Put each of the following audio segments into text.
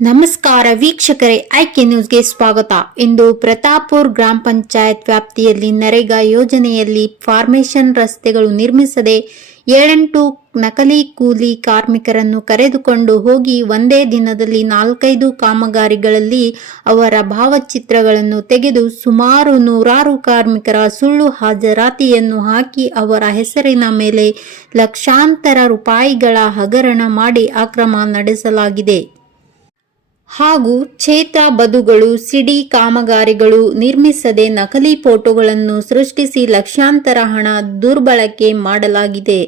ನಮಸ್ಕಾರ ವೀಕ್ಷಕರೇ, ಐಕೆ ನ್ಯೂಸ್ಗೆ ಸ್ವಾಗತ. ಇಂದು ಪ್ರತಾಪುರ ಗ್ರಾಮ ಪಂಚಾಯತ್ ವ್ಯಾಪ್ತಿಯಲ್ಲಿ ನರೇಗಾ ಯೋಜನೆಯಲ್ಲಿ ಫಾರ್ಮೇಶನ್ ರಸ್ತೆಗಳು ನಿರ್ಮಿಸದೆ 7-8 ನಕಲಿ ಕೂಲಿ ಕಾರ್ಮಿಕರನ್ನು ಕರೆದುಕೊಂಡು ಹೋಗಿ ಒಂದೇ ದಿನದಲ್ಲಿ 4-5 ಕಾಮಗಾರಿಗಳಲ್ಲಿ ಅವರ ಭಾವಚಿತ್ರಗಳನ್ನು ತೆಗೆದು ಸುಮಾರು 100 ಕಾರ್ಮಿಕರ ಸುಳ್ಳು ಹಾಜರಾತಿಯನ್ನು ಹಾಕಿ ಅವರ ಹೆಸರಿನ ಮೇಲೆ ಲಕ್ಷಾಂತರ ರೂಪಾಯಿಗಳ ಹಗರಣ ಮಾಡಿ ಅಕ್ರಮ ನಡೆಸಲಾಗಿದೆ. ಹಾಗೂ ಕ್ಷೇತ್ರ ಬದುಗಳು ಸಿಡಿ ಕಾಮಗಾರಿಗಳು ನಿರ್ಮಿಸದೆ ನಕಲಿ ಫೋಟೋಗಳನ್ನು ಸೃಷ್ಟಿಸಿ ಲಕ್ಷಾಂತರ ಹಣ ದುರ್ಬಳಕೆ ಮಾಡಲಾಗಿದೆ.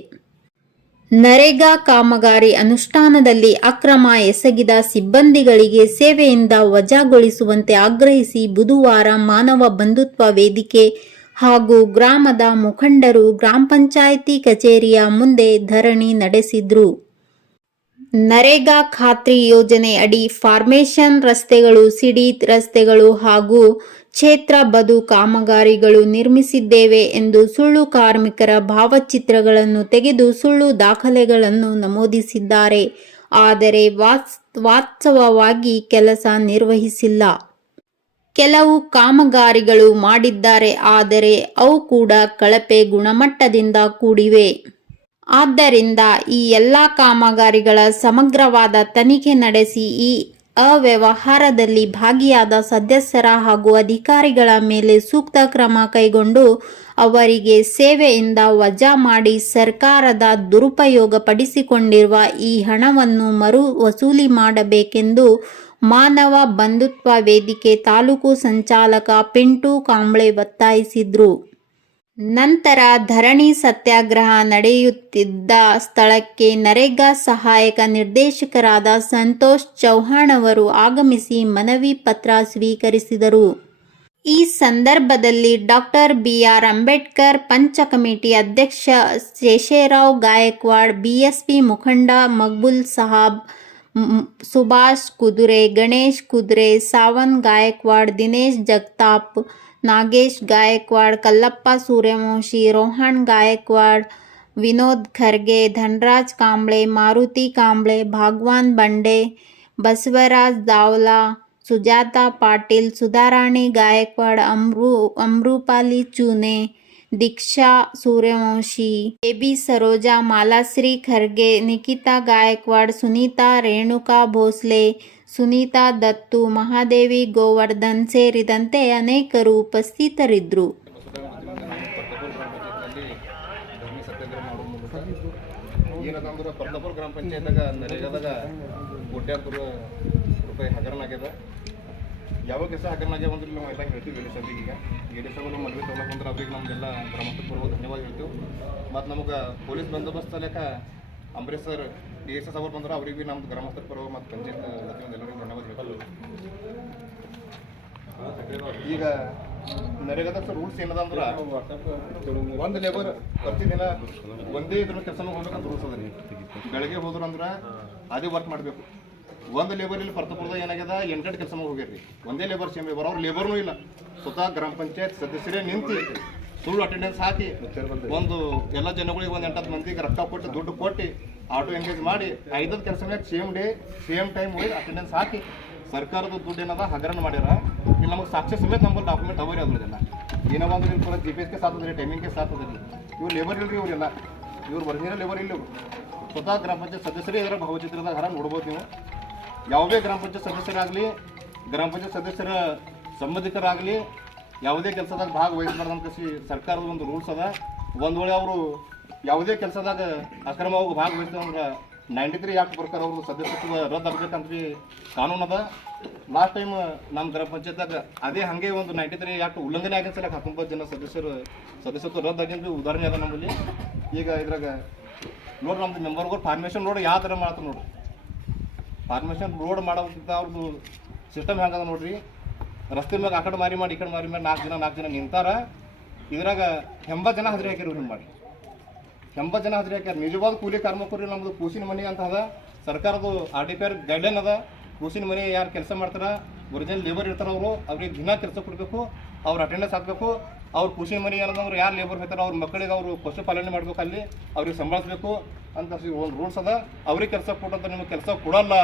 ನರೇಗಾ ಕಾಮಗಾರಿ ಅನುಷ್ಠಾನದಲ್ಲಿ ಅಕ್ರಮ ಎಸಗಿದ ಸಿಬ್ಬಂದಿಗಳಿಗೆ ಸೇವೆಯಿಂದ ವಜಾಗೊಳಿಸುವಂತೆ ಆಗ್ರಹಿಸಿ ಬುಧವಾರ ಮಾನವ ಬಂಧುತ್ವ ವೇದಿಕೆ ಹಾಗೂ ಗ್ರಾಮದ ಮುಖಂಡರು ಗ್ರಾಮ ಪಂಚಾಯಿತಿ ಕಚೇರಿಯ ಮುಂದೆ ಧರಣಿ ನಡೆಸಿದ್ರು. ನರೇಗಾ ಖಾತ್ರಿ ಯೋಜನೆ ಅಡಿ ಫಾರ್ಮೇಶನ್ ರಸ್ತೆಗಳು, ಸಿಡಿ ರಸ್ತೆಗಳು ಹಾಗೂ ಕ್ಷೇತ್ರ ಬದು ಕಾಮಗಾರಿಗಳು ನಿರ್ಮಿಸಿದ್ದೇವೆ ಎಂದು ಸುಳ್ಳು ಕಾರ್ಮಿಕರ ಭಾವಚಿತ್ರಗಳನ್ನು ತೆಗೆದು ಸುಳ್ಳು ದಾಖಲೆಗಳನ್ನು ನಮೂದಿಸಿದ್ದಾರೆ. ಆದರೆ ವಾಸ್ತವವಾಗಿ ಕೆಲಸ ನಿರ್ವಹಿಸಿಲ್ಲ. ಕೆಲವು ಕಾಮಗಾರಿಗಳು ಮಾಡಿದ್ದಾರೆ, ಆದರೆ ಅವು ಕೂಡ ಕಳಪೆ ಗುಣಮಟ್ಟದಿಂದ ಕೂಡಿವೆ. ಆದ್ದರಿಂದ ಈ ಎಲ್ಲ ಕಾಮಗಾರಿಗಳ ಸಮಗ್ರವಾದ ತನಿಖೆ ನಡೆಸಿ ಈ ಅವ್ಯವಹಾರದಲ್ಲಿ ಭಾಗಿಯಾದ ಸದಸ್ಯರ ಹಾಗೂ ಅಧಿಕಾರಿಗಳ ಮೇಲೆ ಸೂಕ್ತ ಕ್ರಮ ಕೈಗೊಂಡು ಅವರಿಗೆ ಸೇವೆಯಿಂದ ವಜಾ ಮಾಡಿ ಸರ್ಕಾರದ ದುರುಪಯೋಗಪಡಿಸಿಕೊಂಡಿರುವ ಈ ಹಣವನ್ನು ಮರು ವಸೂಲಿ ಮಾಡಬೇಕೆಂದು ಮಾನವ ಬಂಧುತ್ವ ವೇದಿಕೆ ತಾಲೂಕು ಸಂಚಾಲಕ ಪಿಂಟು ಕಾಂಬ್ಳೆ ಒತ್ತಾಯಿಸಿದರು. ನಂತರ ಧರಣಿ ಸತ್ಯಾಗ್ರಹ ನಡೆಯುತ್ತಿದ್ದ ಸ್ಥಳಕ್ಕೆ ನರೇಗಾ ಸಹಾಯಕ ನಿರ್ದೇಶಕರಾದ ಸಂತೋಷ್ ಚೌಹಾಣ್ ಅವರು ಆಗಮಿಸಿ ಮನವಿ ಪತ್ರ ಸ್ವೀಕರಿಸಿದರು. ಈ ಸಂದರ್ಭದಲ್ಲಿ ಡಾಕ್ಟರ್ BR ಅಂಬೇಡ್ಕರ್, ಪಂಚ ಕಮಿಟಿ ಅಧ್ಯಕ್ಷ ಶೇಷರಾವ್ ಗಾಯಕ್ವಾಡ್, BSP ಮುಖಂಡ ಮಕ್ಬುಲ್ ಸಾಹಬ್, ಸುಭಾಷ್ ಕುದುರೆ, ಗಣೇಶ್ ಕುದುರೆ, ಸಾವನ್ ಗಾಯಕ್ವಾಡ್, ದಿನೇಶ್ ಜಗತಾಪ್, ನಾಗೇಶ್ ಗಾಯಕ್ವಾಡ್, ಕಲ್ಲಪ್ಪ ಸೂರ್ಯವಂಶಿ, ರೋಹನ್ ಗಾಯಕ್ವಾಡ್, ವಿನೋದ್ ಖರ್ಗೆ, ಧನರಾಜ್ ಕಾಂಬ್ಳೆ, ಮಾರುತಿ ಕಾಂಬ್ಳೆ, ಭಾಗವಾನ್ ಬಂಡೆ, ಬಸವರಾಜ್ ದಾವ್ಲಾ, ಸುಜಾತಾ ಪಾಟೀಲ್, ಸುಧಾರಾಣಿ ಗಾಯಕ್ವಾಡ್, ಅಮೃಪಾಲಿ ಚೂನೆ, ದೀಕ್ಷಾ ಸೂರ್ಯವಂಶಿ, ಬೇಬಿ ಸರೋಜಾ, ಮಾಲಾಶ್ರೀ ಖರ್ಗೆ, ನಿಖಿತಾ ಗಾಯಕ್ವಾಡ್, ಸುನೀತಾ ರೇಣುಕಾ ಭೋಸ್ಲೆ, ಸುನೀತಾ ದತ್ತು, ಮಹಾದೇವಿ ಗೋವರ್ಧನ್ ಸೇರಿದಂತೆ ಅನೇಕರು ಉಪಸ್ಥಿತರಿದ್ದರು. ಏನಂದ್ರೆ ಪ್ರತಾಪುರ ಗ್ರಾಮ ಪಂಚಾಯತ್ನಾಗ ನರೇಗಾದಾಗ ಕೋಟ್ಯಾಂತರ ರೂಪಾಯಿ ಹಗರಣ ಆಗ್ಯದ. ಯಾವ ಕೆಲಸ ಹಗರಣ ಆಗ್ಯಾವ ಅಂದ್ರೆ ನಾವು ಎಲ್ಲ ಹೇಳ್ತೀವಿ ಎಡಿ ಸಭೆಗೆ. ಈಗ ಎಡಿ ಸಭೆಗಳು ಮನವಿ ತೊಗೊಳಕ್ಕೆ ಬಂದ್ರೆ ಅವ್ರಿಗೆ ನಮ್ದೆಲ್ಲ ಗ್ರಾಮಸ್ಥಪೂರ್ವಕ ಧನ್ಯವಾದ ಹೇಳ್ತೀವಿ. ಮತ್ತು ನಮಗೆ ಪೊಲೀಸ್ ಬಂದೋಬಸ್ತ್ ಲೆಕ್ಕ ಅಂಬರೀಶ್ ಸರ್ DSS ಅವ್ರು ಬಂದ್ರೆ ಅವ್ರಿಗೆ ನಮ್ದು ಗ್ರಾಮಸ್ಥರ ಪರವಾಗಿ ಮತ್ತು ಪಂಚಾಯತ್ ವತಿಯಿಂದ ಎಲ್ಲರಿಗೂ ಧನ್ಯವಾದ ಹೇಳ್ತೀವಿ. ಈಗ ನರೇಗಾದ ರೂಲ್ಸ್ ಏನದ ಅಂದ್ರೆ ಒಂದು ಲೇಬರ್ ಪ್ರತಿದಿನ ಒಂದೇ ಇದ್ರ ಕೆಲಸನೂ ಹೋಗ್ಬೇಕಂತ ರೂಲ್ಸ್ ಅದ ರೀ. ಬೆಳಗ್ಗೆ ಹೋದ್ರು ಅಂದ್ರೆ ಅದೇ ವರ್ಕ್ ಮಾಡಬೇಕು. ಒಂದು ಲೇಬರ್ ಇಲ್ಲಿ ಪ್ರತಾಪುರದಾಗ ಏನಾಗ್ಯದ 8 ಕೆಲಸ ಹೋಗ್ಯಾರ್ರಿ. ಒಂದೇ ಲೇಬರ್ ಸೇಮ್ ಲೇಬರ್, ಅವ್ರು ಲೇಬರ್ನೂ ಇಲ್ಲ. ಸ್ವತಃ ಗ್ರಾಮ ಪಂಚಾಯತ್ ಸದಸ್ಯರೇ ನಿಂತು ಸುಳ್ಳು ಅಟೆಂಡೆನ್ಸ್ ಹಾಕಿ ಒಂದು ಎಲ್ಲ ಜನಗಳಿಗೆ 1-8 ಮಂದಿಗೆ ರೊಕ್ಕ ಕೊಟ್ಟು ದುಡ್ಡು ಕೊಟ್ಟು ಆಟೋ ಎಂಗೇಜ್ ಮಾಡಿ 5 ಕೆಲಸ ಮ್ಯಾಗ ಸೇಮ್ ಡೇ ಸೇಮ್ ಟೈಮ್ ಹೋಗಿ ಅಟೆಂಡೆನ್ಸ್ ಹಾಕಿ ಸರ್ಕಾರದ ದುಡ್ಡು ಏನದ ಹಗರಣ ಮಾಡ್ಯಾರ. ಇಲ್ಲಿ ನಮಗೆ ಸಾಕ್ಷಿ ಸಮೇತ ನಮ್ಮಲ್ಲಿ ಡಾಕ್ಯುಮೆಂಟ್ ಅವರಿ ಅದ್ರದೆಲ್ಲ ಏನವ ಅಂದ್ರೆ ಇಲ್ಲಿ ಪೂರ GPS ಸಾತದ್ರಿ, ಟೈಮಿಂಗ್ಗೆ ಸಾತದ್ರಿ. ಇವ್ರು ಲೇಬರ್ ಇಲ್ರಿ, ಇವರೆಲ್ಲ ಇವ್ರು ಒರಿಜಿನಲ್ ಲೇಬರ್ ಇಲ್ಲ. ಸ್ವತಃ ಗ್ರಾಮ ಪಂಚಾಯತ್ ಸದಸ್ಯರೇ ಇದರ ಭಾವಚಿತ್ರದಾಗ ಹರ ನೋಡ್ಬೋದು ನೀವು. ಯಾವುದೇ ಗ್ರಾಮ ಪಂಚಾಯತ್ ಸದಸ್ಯರಾಗಲಿ, ಗ್ರಾಮ ಪಂಚಾಯತ್ ಸದಸ್ಯರ ಸಂಬಂಧಿಕರಾಗಲಿ ಯಾವುದೇ ಕೆಲಸದಾಗ ಭಾಗವಹಿಸಬಾರ್ದಂತ ಸರ್ಕಾರದ ಒಂದು ರೂಲ್ಸ್ ಅದ. ಒಂದು ವೇಳೆ ಅವರು ಯಾವುದೇ ಕೆಲಸದಾಗ ಅಕ್ರಮವಾಗಿ ಭಾಗವಹಿಸಿದ್ರೆ 93 ಆಕ್ಟ್ ಪ್ರಕಾರ ಅವರು ಸದಸ್ಯತ್ವ ರದ್ದು ಆಗಬೇಕಂತ ಕಾನೂನು ಅದ. ಲಾಸ್ಟ್ ಟೈಮ್ ನಮ್ಮ ಗ್ರಾಮ ಪಂಚಾಯತ್ದಾಗ ಅದೇ ಹಾಗೆ ಒಂದು 93 ಆಕ್ಟ್ ಉಲ್ಲಂಘನೆ ಆಗಿನ ಸಲ 19 ಜನ ಸದಸ್ಯತ್ವ ರದ್ದು ಆಗಿದ್ದು ಉದಾಹರಣೆ ಅದ ನಮ್ಮಲ್ಲಿ. ಈಗ ಇದ್ರಾಗ ನೋಡ್ರಿ ನಮ್ದು ಮೆಂಬರ್ಗಳು ಫಾರ್ಮೇಶನ್ ರೋಡ್ ಯಾವ ಥರ ಮಾಡ್ತಾರೆ ನೋಡ್ರಿ. ಫಾರ್ಮೇಶನ್ ರೋಡ್ ಮಾಡೋಕ್ಕಿಂತ ಅವ್ರದ್ದು ಸಿಸ್ಟಮ್ ಹೆಂಗದ ನೋಡ್ರಿ. ರಸ್ತೆ ಮ್ಯಾಗ ಆ ಕಡೆ ಮಾರಿ ಮಾಡಿ ಈ ಕಡೆ ಮಾರಿ ಮಾಡಿ 4 ಜನ ನಿಂತಾರ. ಇದ್ರಾಗ 80 ಜನ ಹಾಜರಿ ಹಾಕಿರಿ. ಹಿಂಗೆ ಮಾಡಿ 80 ಜನ ಹಾಜರಿ ಹಾಕ್ಯಾರ. ನಿಜವಾದ ಕೂಲಿ ಕಾರ್ಮಿಕರು ನಮ್ಮದು ಕೂಸಿನ ಮನೆ ಅಂತ ಅದ. ಸರ್ಕಾರದ RDPR ಗೈಡ್ಲೈನ್ ಅದ. ಕೂಸಿನ ಮನೆ ಯಾರು ಕೆಲಸ ಮಾಡ್ತಾರ ಒರಿಜಿನಲ್ ಲೇಬರ್ ಇರ್ತಾರೆ ಅವರು, ಅವ್ರಿಗೆ ದಿನ ಕೆಲಸ ಕೊಡಬೇಕು, ಅವ್ರ ಅಟೆಂಡೆನ್ಸ್ ಹಾಕಬೇಕು. ಅವ್ರು ಖುಷಿ ಮನೆ ಏನಂದ್ರೆ ಯಾರು ಲೇಬರ್ ಹೋಗ್ತಾರೆ ಅವ್ರ ಮಕ್ಕಳಿಗೆ ಅವರು ಪಶುಪಾಲನೆ ಮಾಡ್ಬೇಕು, ಅಲ್ಲಿ ಅವ್ರಿಗೆ ಸಂಭಾಳಿಸ್ಬೇಕು ಅಂತ ಒಂದು ರೂಲ್ಸ್ ಅದ. ಅವ್ರಿಗೆ ಕೆಲಸ ಕೊಟ್ಟಂತ ನಿಮಗೆ ಕೆಲಸ ಕೊಡಲ್ಲ,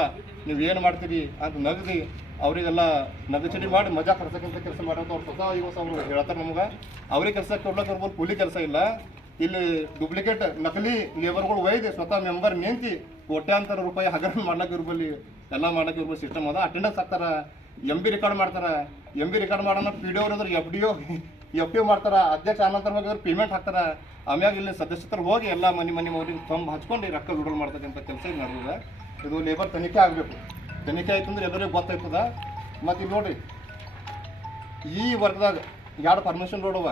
ನೀವು ಏನು ಮಾಡ್ತೀರಿ ಅಂತ ನಗದಿ ಅವರಿಗೆಲ್ಲ ನಗಚಡಿ ಮಾಡಿ ಮಜಾ ಕರ್ಸಕ್ಕಂಥ ಕೆಲಸ ಮಾಡೋದು ಅವ್ರು ಸ್ವತಃ ಇವತ್ತು ಅವರು ಹೇಳ್ತಾರೆ ನಮ್ಗೆ. ಅವ್ರಿಗೆ ಕೆಲಸ ಕೊಡ್ಲಿಕ್ಕೆ ಇರ್ಬೋದು, ಕೂಲಿ ಕೆಲಸ ಇಲ್ಲ. ಇಲ್ಲಿ ಡೂಪ್ಲಿಕೇಟ್ ನಕಲಿ ಲೇಬರ್ಗಳು ಒಯ್ದು ಸ್ವತಃ ಮೆಂಬರ್ ನಿಂತು ಕೋಟ್ಯಾಂತರ ರೂಪಾಯಿ ಹಗರಣ ಮಾಡ್ಲಿಕ್ಕೆ ಇರ್ಬಲ್ಲಿ, ಎಲ್ಲ ಮಾಡ್ಲಿಕ್ಕೆ ಇರ್ಬೋದು ಸಿಸ್ಟಮ್ ಅದ. ಅಟೆಂಡೆನ್ಸ್ ಹಾಕ್ತಾರ, MB ರೆಕಾರ್ಡ್ ಮಾಡ್ತಾರ. MB ರೆಕಾರ್ಡ್ ಮಾಡೋಣ PDO ಅವ್ರದ್ರ FDO ಮಾಡ್ತಾರ. ಅಧ್ಯಕ್ಷ ಆನಂತರ ಹೋಗಿ ಅವ್ರು ಪೇಮೆಂಟ್ ಹಾಕ್ತಾರ. ಆಮ್ಯಾಗ ಇಲ್ಲಿ ಸದಸ್ಯರು ಹೋಗಿ ಎಲ್ಲ ಮನೆ ಅವ್ರಿಗೆ ತಂಬ್ ಹಚ್ಕೊಂಡು ರೊಕ್ಕ ವಿಡ್ರಾಲ್ ಮಾಡ್ತಕ್ಕಂಥ ಕೆಲಸ ಇದು ನಡೆದಿದೆ. ಇದು ಲೇಬರ್ ತನಿಖೆ ಆಗಬೇಕು. ತನಿಖೆ ಆಯ್ತು ಅಂದ್ರೆ ಎಲ್ಲರಿಗೂ ಗೊತ್ತಾಯ್ತದ. ಮತ್ತು ಇಲ್ಲಿ ನೋಡ್ರಿ, ಈ ವರ್ಗದಾಗ 2 ಪರ್ಮಿಷನ್ ರೋಡ್ ಅವ.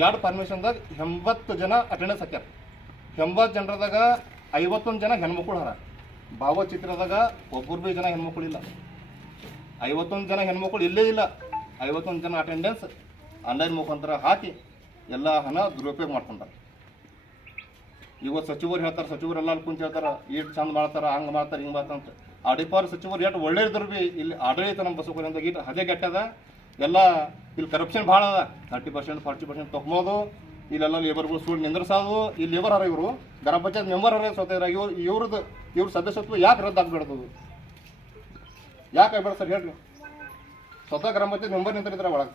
2 ಪರ್ಮಿಷನ್ದಾಗ 80 ಜನ ಅಟೆಂಡೆನ್ಸ್ ಹಾಕ್ಯಾರ. 80 ಜನರದಾಗ 51 ಜನ ಹೆಣ್ಮಕ್ಳು ಹರ. ಭಾವಚಿತ್ರದಾಗ ಒಬ್ಬರು ಭೀ ಜನ ಹೆಣ್ಮಕ್ಳು ಇಲ್ಲ. 51 ಜನ ಹೆಣ್ಮಕ್ಳು ಇಲ್ಲೇ ಇಲ್ಲ. 51 ಜನ ಅಟೆಂಡೆನ್ಸ್ ಆನ್ಲೈನ್ ಮುಖಾಂತರ ಹಾಕಿ ಎಲ್ಲ ಹಣ ದುರುಪಯೋಗ ಮಾಡ್ಕೊಂತಾರೆ. ಇವತ್ತು ಸಚಿವರು ಹೇಳ್ತಾರೆ, ಸಚಿವರೆಲ್ಲ ಅಲ್ಲಿ ಕುಂತು ಹೇಳ್ತಾರೆ ಎಷ್ಟು ಚಂದ ಮಾಡ್ತಾರೆ, ಹಂಗೆ ಮಾಡ್ತಾರೆ, ಹಿಂಗೆ ಮಾಡ್ತಾರೆ ಅಂತ. ಅಡಿಪಾರು ಸಚಿವರು ಎಷ್ಟು ಒಳ್ಳೆ ಇದ್ರು ಭೀ ಇಲ್ಲಿ ಆಡಳಿತ ನಮ್ಮ ಬಸವಕಲ್ಯಾಣದ ಇಟ್ಟು ಹದಗೆಟ್ಟದ. ಎಲ್ಲ ಇಲ್ಲಿ ಕರಪ್ಷನ್ ಭಾಳ ಅದ. 30% 40% ತೊಗೊಂಬೋದು. ಇಲ್ಲೆಲ್ಲ ಲೇಬರ್ಗಳು ಸುಳ್ಳು ನಿಂದ್ರಸೋದು. ಈ ಲೇಬರ್ ಹರ ಇವರು ಗ್ರಾಮ ಪಂಚಾಯತ್ ಮೆಂಬರ್ ಹರ ಸ್ವತಃ ಇವ್ರ ಸದಸ್ಯತ್ವ ಯಾಕೆ ರದ್ದು ಆಗ್ಬಿಡ್ತದು? ಯಾಕೆ ಆಗ್ಬೇಡ ಸರ್ ಹೇಳ್ರಿ? ಸ್ವತಃ ಗ್ರಾಮ ಪಂಚಾಯತ್ ಮೆಂಬರ್ ನಿಂತಿರ್ತಾರೆ ಒಳಗೆ.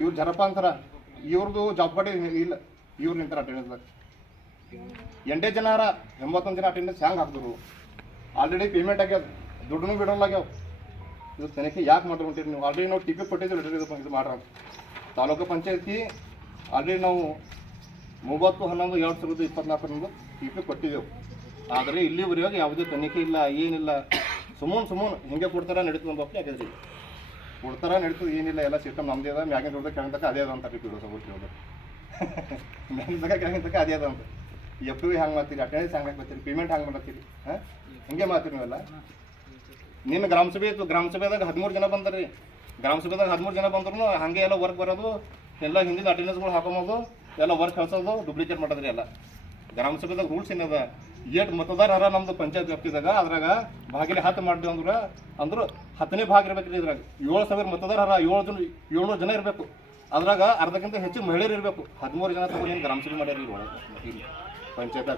ಇವ್ರು ಜರಪ ಅಂತಾರ, ಇವ್ರದ್ದು ಜಾಬ್ ಕಾರ್ಡ್ ಇಲ್ಲ, ಇವ್ರು ನಿಂತಾರ ಅಟೆಂಡೆನ್ಸ್ದಾಗ. 8 ಜನ ಹರ, 81 ಜನ ಅಟೆಂಡೆನ್ಸ್ ಹ್ಯಾಂಗೆ ಹಾಕಿದ್ರು? ಆಲ್ರೆಡಿ ಪೇಮೆಂಟ್ ಆಗ್ಯಾವ, ದುಡ್ಡು ಬಿಡೋಲ್ಲ ಆಗ್ಯಾವ. ಇದು ತನಿಖೆ ಯಾಕೆ ಮಾಡ್ರಿ ಹೊಂಟಿರಿ ನೀವು? ಆಲ್ರೆಡಿ ನಾವು ಟಿಪಿ ಕೊಟ್ಟಿದ್ದೀವಿ, ಇದು ಮಾಡ್ರ ತಾಲೂಕು ಪಂಚಾಯತಿ ಆಲ್ರೆಡಿ ನಾವು 30/11/2024 ಟಿಪಿ ಕೊಟ್ಟಿದ್ದೆವು. ಆದರೆ ಇಲ್ಲಿವರೆಗೆ ಯಾವುದೇ ತನಿಖೆ ಇಲ್ಲ, ಏನಿಲ್ಲ. ಸುಮ್ಮನೆ ಹಿಂಗೆ ಕೊಡ್ತಾರ ನಡೀತದೆ ನಮ್ಮ ಬಪ್ಪಿ ಆಗಿದ್ರಿ. ಕೊಡ್ತಾರ ನಡೀತದೆ, ಏನಿಲ್ಲ. ಎಲ್ಲ ಸಿಸ್ಟಮ್ ನಮ್ಮದೇ ಅದ. ಮ್ಯಾಗಿನ ರೋಡ್ದಾಗ ಕೆಳಗಿನ ಅದೇ ಅದ ಅಂತ ಟಿಪಿ ಕೇಳೋದು. ಮ್ಯಾಗಿನ ಕೆಳಗಿನ ಅದೇ ಅದ ಅಂತ. FDO ಹ್ಯಾಂಗೆ ಮಾಡ್ತೀರಿ, ಅಟೆಂಡೆನ್ಸ್ ಹ್ಯಾಂಗೆ ಹಾಕ್ತೀರಿ, ಪೇಮೆಂಟ್ ಹ್ಯಾಂಗೆ ಮಾಡ್ತೀರಿ? ಹಿಂಗೆ ಮಾಡ್ತೀರಿ ನೀವೆಲ್ಲ. ನಿನ್ನ ಗ್ರಾಮಸಭೆದಾಗ 13 ಜನ ಬಂದ್ರಿ. ಗ್ರಾಮಸಭೆದಾಗ 13 ಜನ ಬಂದ್ರು ಹಾಗೆ ಎಲ್ಲ ವರ್ಕ್ ಬರೋದು, ಎಲ್ಲ ಹಿಂದಿನ ಅಟೆಂಡೆನ್ಸ್ಗಳು ಹಾಕೋದು, ಎಲ್ಲ ವರ್ಕ್ ಕಳ್ಸೋದು, ಡೂಪ್ಲಿಕೇಟ್ ಮಾಡೋದ್ರಿ ಎಲ್ಲ. ಗ್ರಾಮಸಭೆದಾಗ ರೂಲ್ಸ್ ಏನದ, ಎಷ್ಟು ಮತದಾರ ಹರ ನಮ್ದು ಪಂಚಾಯತ್ ವ್ಯಾಪ್ತಿದಾಗ ಅದ್ರಾಗ ಭಾಗಿಲೆ 10 ಮಾಡಿದ್ವಿ ಅಂದ್ರೆ 10ನೇ ಭಾಗ ಇರ್ಬೇಕ್ರಿ. ಇದ್ರಾಗ 7,000 ಮತದಾರ ಹರ, 700 ಜನ ಇರಬೇಕು. ಅದ್ರಾಗ ಅರ್ಧಕ್ಕಿಂತ ಹೆಚ್ಚು ಮಹಿಳೆಯರು ಇರಬೇಕು. 13 ಜನ ತಗೊಂಡು ಏನು ಗ್ರಾಮಸಭೆ ಮಾಡ್ಯಾರ ಇಲ್ಲಿ ಪಂಚಾಯತ್.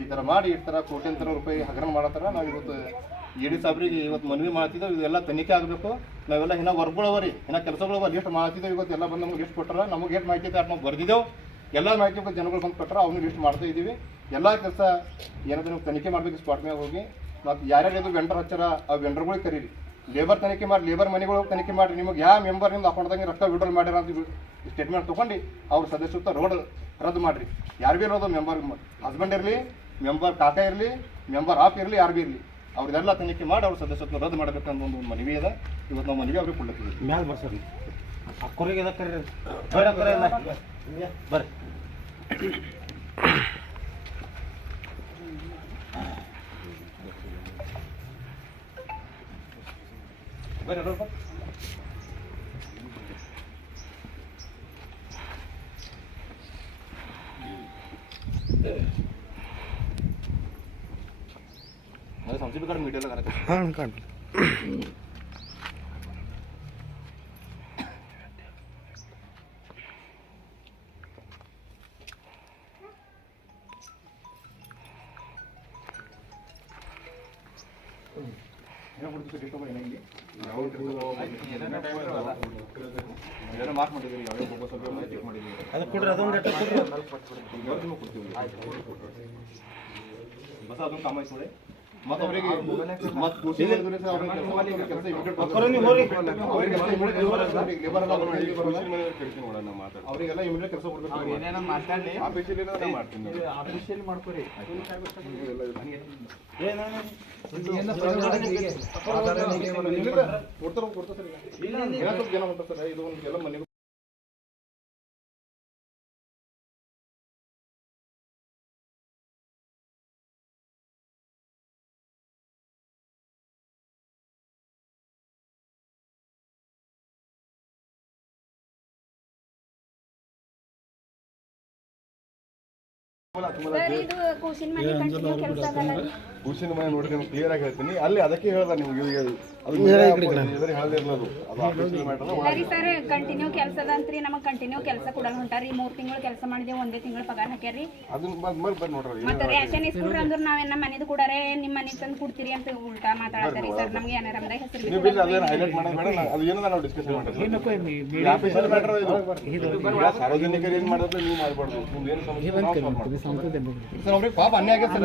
ಈ ಥರ ಮಾಡಿ ಈ ಥರ ಕೋಟ್ಯಾಂತರ ರೂಪಾಯಿ ಹಗರಣ ಮಾಡತ್ತಾರ. ನಾವು ಇವತ್ತು ED ಸಾಬ್ರಿಗೆ ಇವತ್ತು ಮನವಿ ಮಾಡ್ತಿದ್ದೇವೆ, ಇದೆಲ್ಲ ತನಿಖೆ ಆಗಬೇಕು. ನಾವೆಲ್ಲ ಇನ್ನೂ ವರ್ಕ್ಗಳವರಿ, ಇನ್ನೂ ಕೆಲಸಗಳವ ಲಿಸ್ಟ್ ಮಾಡ್ತಿದ್ದೇವೆ. ಇವತ್ತು ಎಲ್ಲ ಬಂದು ನಮ್ಗೆ ಲಿಸ್ಟ್ ಕೊಟ್ಟಾರ, ನಮಗೆ ಎಷ್ಟು ಮಾಹಿತಿ ಇದೆ ಅದು ನಾವು ಬರ್ದಿದ್ದೆವು. ಎಲ್ಲ ಮಾಹಿತಿ ಜನಗಳು ಬಂದು ಕೊಟ್ಟರೆ ಅವ್ನು ಲಿಸ್ಟ್ ಮಾಡ್ತಾ ಇದ್ದೀವಿ. ಎಲ್ಲ ಕೆಲಸ ಏನಾದರೂ ನೀವು ತನಿಖೆ ಮಾಡಬೇಕು ಸ್ಪಾಟ್ ಮ್ಯಾಗ ಹೋಗಿ. ಮತ್ತು ಯಾರ್ಯಾರು ವೆಂಡರ್ ಹಚ್ಚಾರ ಆ ವೆಂಡರ್ಗಳಿಗೆ ಕರೀರಿ. ಲೇಬರ್ ತನಿಖೆ ಮಾಡಿ, ಲೇಬರ್ ಮನೆಗಳು ತನಿಖೆ ಮಾಡಿ. ನಿಮಗೆ ಯಾವ ಮೆಂಬರ್ ನಿಮ್ದು ಅಕೌಂಟ್ದಾಗ ರೊಕ್ಕ ವಿಡ್ರಾಲ್ ಮಾಡ್ಯಾರ ಅಂತ ಸ್ಟೇಟ್ಮೆಂಟ್ ತೊಗೊಂಡು ಅವ್ರ ಸದಸ್ಯತ್ವ ರದ್ದು ಮಾಡಿರಿ. ಯಾರು ಭೀ ಇರೋದು ಮೆಂಬರ್ ಹಸ್ಬೆಂಡ್ ಇರಲಿ, ಮೆಂಬರ್ ಕಾಕ ಇರಲಿ, ಮೆಂಬರ್ ಆಫ್ ಇರಲಿ, ಯಾರು ಭೀ ಇರಲಿ, ಅವ್ರದ್ದೆಲ್ಲ ತನಿಖೆ ಮಾಡಿ ಅವ್ರ ಸದಸ್ಯತ್ವ ರದ್ದು ಮಾಡಬೇಕಂತ ಒಂದು ಮನವಿ ಅದ. ಇವತ್ತು ನಾವು ಮನವಿ ಅವ್ರಿಗೆ ಕೊಡ್ತೀವಿ. ಮ್ಯಾಲೆ ಬರ್ಸರಿ ಅಕ್ಕರಿಗೆ ಬರ್ರಿ. समझी भी कर मीडिया लगा रहे हाँ काट ಮಾರ್ಕ್ ಮಾಡಿದ್ದೀರಿ, ಯಾವುದೇ ಒಬ್ಬ ಸಭೆಯನ್ನು ಚೆಕ್ ಮಾಡಿದ್ದೀರಿ. ಅದು ಕೊಡ್ರಿ, ಅದೊಂದು ಡೇಟಾ ಕೊಡ್ರಿ. ಬಸ್ ಅದೊಂದು ಕಾಮ ಆಯ್ತು ನೋಡಿ. ಮತ್ತು ಅವರಿಗೆ ಮತ್ತು ಖುಷಿ ಮಾಡಿದ್ರೆ ಸರ್ ಅವ್ರಿಗೆ ಕೆಲಸ ಹೋಗ್ರಿ ಅವರಿಗೆಲ್ಲ ಇಮಿಡಿಯೇಟ್ ಕೆಲಸ ಕೊಡಬೇಕು. ಆಫೀಸಿಯಲ್ಲಿ ಮಾಡ್ಕೊರಿ. ಕೊಡ್ತಾರೆ ಸರ್. ಸ್ವಲ್ಪ ಜನ ಹೊಂಟ ಸರ್, ಇದು ಒಂದು ಎಲ್ಲ ಮನೆಗೆ ಸರ್ ಇದು ಕೂಸಿನ ಮನೆ ಕಂಟಿನ್ಯೂ ಕೆಲಸ ಅದಲ್ಲ. ಹುಸಿನ ಮನೆ ನೋಡ್ಕೊಂಡು ಕ್ಲಿಯರ್ ಆಗಿ ಹೇಳ್ತೀನಿ. ಅಲ್ಲಿ ಅದಕ್ಕೆ ಹೇಳ್ದ ನಿಮ್ಗೆ ಹೇಳಿದಿರ್ಲದು ಅದು ಆಫೀಸಿಯಲ್ ಮ್ಯಾಟರ್. ಸರ್ ಕಂಟಿನ್ಯೂ ಕೆಲಸ ಅದಂತ್ರಿ, ನಮಗೆ ಕಂಟಿನ್ಯೂ ಕೆಲಸ ಕೊಡಲ್ಲ ಹೊಂಟಾರಿ. 3 ತಿಂಗಳು ಕೆಲಸ ಮಾಡಿದೇವು, 1 ತಿಂಗಳು ಪಗಾರ ಹಾಕ್ಯಾರಿ. ಅದನ್ನ ಬಂದು ನೋಡ್ರಿ. ಮತ್ತೆ ರೇಷನ್ ಇಸ್ಕೊಡ್ರಿ ಅಂದ್ರೆ ನಾವೇನ್ ನಮ್ಮ ಮನೆದು ಕೊಡಾರೆ ನಿಮ್ಮ ಮನೆಗೆ ತಂದು ಕೊಡ್ತೀರಿ ಅಂತ ಉಲ್ಟಾ ಮಾತಾಡ್ತಾರಿ ಸರ್. ನಮ್ಗೆ ಏನಾರ ಅಂದ್ರೆ ಹೆಸರು ನೀವು ಬಿಲ್ ಅದೇನು ಹೈಲೈಟ್ ಮಾಡೋದು ಬೇಡ. ಅದು ಏನದ ನಾವು ಡಿಸ್ಕಷನ್ ಮಾಡ್ತೀವಿ. ಆಫೀಸಿಯಲ್ ಮ್ಯಾಟರ್ ಇದು. ಸಾರ್ವಜನಿಕರು ಏನು ಮಾಡೋದು ನೀವು ಮಾಡಬಾರ್ದು. ನಿಮ್ದು ಏನು ಸಮಸ್ಯೆ ಅವ್ರಿಗೆ ಪಾಪ ಅನ್ಯಾಯ ಆಗಿದೆ ಸರ್.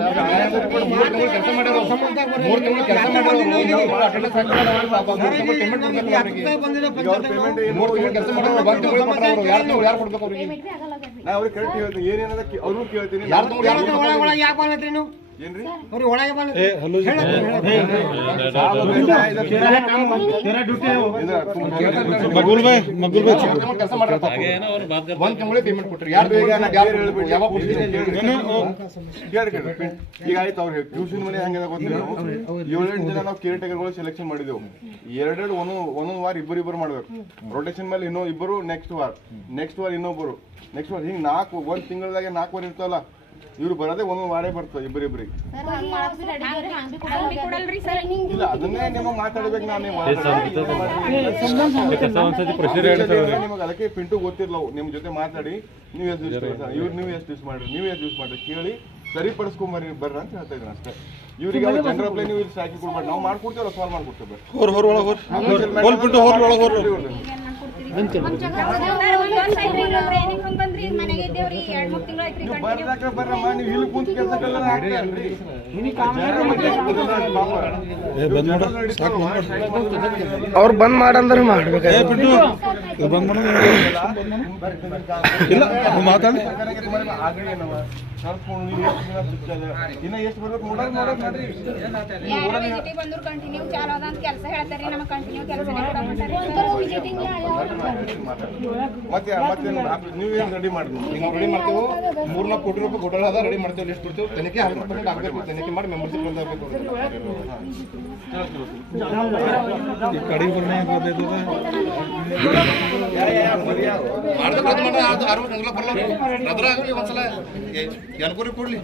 3 ತಿಂಗಳು ಕೆಲಸ ಮಾಡಿರೋ 3 ತಿಂಗಳು ಕೆಲಸ ಮಾಡಿರೋ ಅಟೆಂಡೆನ್ಸ್ ಹಾಕಿದ್ರೆ ಪಾಪ 3 ತಿಂಗಳು ಪೇಮೆಂಟ್ ಕೊಡ್ಬೇಕು ಅವರಿಗೆ. ಪೇಮೆಂಟ್ 3 ತಿಂಗಳು ಕೆಲಸ ಮಾಡಿರೋ 1 ತಿಂಗಳು ಕೊಡ್ತಾರೆ ಅವರು. 2 ತಿಂಗಳು ಯಾರು ಕೊಡ್ಬೇಕು ಅವರಿಗೆ? ನಾ ಅವ್ರಿಗೆ ಕರೆಕ್ಟ್ ಹೇಳ್ತೀನಿ. ಏನೇನದ ಅವ್ರು ಕೇಳ್ತೀನಿ. 2 ತಿಂಗಳು ಯಾಕೆ ಬಂದ್ರಿ ನೀವು ಏನ್ರಿ ಅವ್ರಿಗೆ ಒಳಗೆ ಬಂದ್ರಿ? ಕೆಲಸ ಮಾಡ್ತಾರೆ 1 ತಿಂಗಳು ಪೇಮೆಂಟ್ ಕೊಟ್ರಿ. ಯಾವಾಗ ಈಗ ಆಯ್ತು ಅವ್ರು ಟ್ಯೂಷನ್ ಮನೆ ಹಂಗೆ ಗೊತ್ತಿಲ್ಲ. 7-8 ಜನ ನಾವು ಕೇರ್ ಟೇಕರ್ಗಳು ಸೆಲೆಕ್ಷನ್ ಮಾಡಿದೆವು. 2 ಒಂದೊಂದು ವಾರ ಇಬ್ಬರು ಮಾಡ್ಬೇಕು. ರೊಟೇಷನ್ ಮೇಲೆ ಇನ್ನೂ ಇಬ್ಬರು, ನೆಕ್ಸ್ಟ್ ವಾರ ಇನ್ನೊಬ್ಬರು, ನೆಕ್ಸ್ಟ್ ವಾರ ಹಿಂಗೆ 4 1 ತಿಂಗಳದಾಗೆ 4 ವಾರ ಇರ್ತವಲ್ಲ. ಇವ್ರು ಬರೋದೇ ಒಂದೊಂದು ವಾರೇ ಬರ್ತದೆ ಇಬ್ಬರಿಬ್ಬರಿಗೆ. ಇಲ್ಲ ಅದನ್ನೇ ನಿಮಗೆ ಮಾತಾಡ್ಬೇಕು. ನಾನೇ ನಿಮಗೆ ಅದಕ್ಕೆ ಪಿಂಟು ಗೊತ್ತಿರ್ಲವು. ನಿಮ್ಮ ಜೊತೆ ಮಾತಾಡಿ ನೀವು ಎಷ್ಟು ಇವ್ರು ನೀವು ಎಷ್ಟು ಯೂಸ್ ಮಾಡ್ರಿ, ನೀವು ಎಷ್ಟು ಯೂಸ್ ಮಾಡ್ರಿ ಕೇಳಿ ಸರಿಪಡಿಸ್ಕೊಂಬರಿ ಬರ್ರಿ ಅಂತ ಹೇಳ್ತಾ ಇದ್ದೀನಿ ಅಷ್ಟೇ. ಇವ್ರಿಗೆ ಜನರ ಪ್ಲೇ ನೀವು ಇಲ್ಲಿ ಸಾಕಿ ಕೊಡ್ಬೇಡಿ. ನಾವು ಮಾಡ್ಕೊಡ್ತೇವಲ್ಲ, ಸಾಲ್ವ್ ಮಾಡ್ಕೊಡ್ತೇವೆ. ಬರ್ರಮ್ಮ ನೀವು ಇಲ್ಲಿ ಕುಂತ ಕೆಲಸಗಳೆಲ್ಲ ಅವ್ರು ಬಂದ್ ಮಾಡಂದ್ರೆ ಮಾಡ್ಬೇಕು. ಇನ್ನ ಎಷ್ಟು ಬರ್ಬೇಕು ನೋಡ್ರಿ. ಬಂದ್ರು ಕಂಟಿನ್ಯೂ ಚಾಲು ಅದ ಅಂತ ಕೆಲಸ ಹೇಳ್ತಾರಿ. ನಮಗೆ ಕಂಟಿನ್ಯೂ ಕೆಲಸನೇ ಕೊಡಂತಾರಿ. ಮತ್ತೆ ನೀವೇನು ರೆಡಿ ಮಾಡಿ ನಾವು ರೆಡಿ ಮಾಡ್ತೇವೆ. 3-4 ಕೋಟಿ ರೂಪಾಯಿ ಘೋಟಾಳ ಅದ ರೆಡಿ ಮಾಡ್ತೇವೆ. ಲಿಸ್ಟ್ ಕೊಡ್ತೇವೆ. ತನಿಖೆ 100% ಆಗಬೇಕು. ತನಿಖೆ ಮಾಡಿ ಮೆಂಬರ್ಶಿಪ್ ಬಂದಾಗಬೇಕು. ಒಂದ್ಸಲ ಅನುಕೂಲ ಕೊಡ್ಲಿ.